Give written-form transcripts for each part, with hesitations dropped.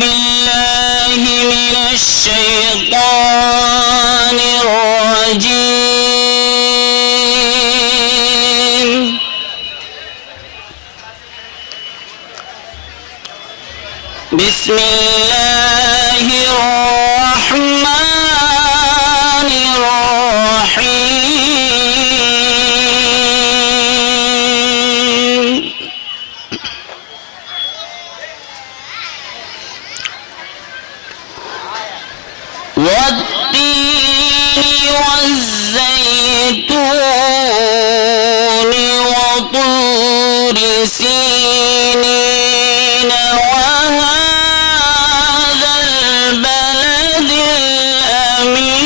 بالله من الشيطان الرجيم. بسم الله الرحمن الرحيم. والتين والزيتون وطور سينين وهذا البلد الأمين.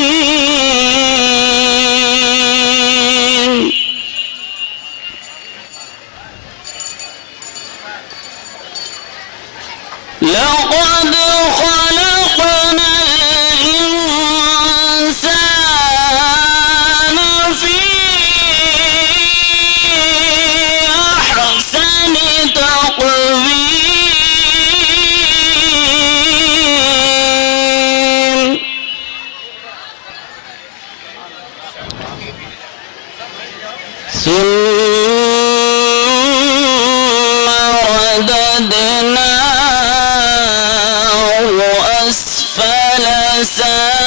لقد خلقنا الإنسان في أحسن تقويم. ثم رددناه أسفل سافلين.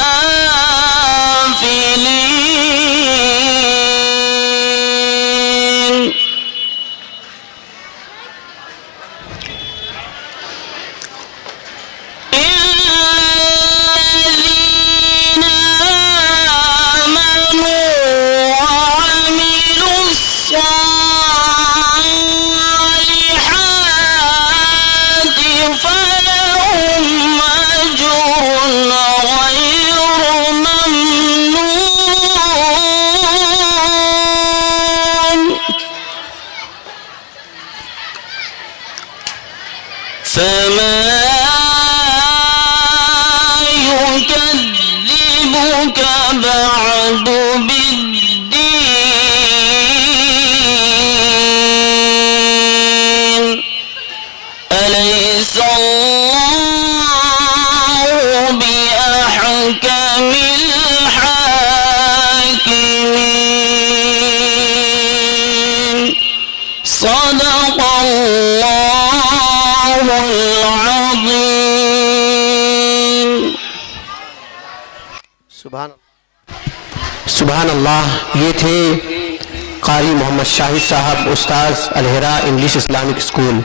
الذين آمنوا وعملوا الصالحات فلهم أجر غير ممنون. فما يكذبك بعد بالدين. أليس الله بأحكم الحاكمين. صدق الله العظيم. सुभान अल्लाह। ये थे कारी मोहम्मद शाहिद साहब, उस्ताद अलहिरा इंग्लिश इस्लामिक स्कूल।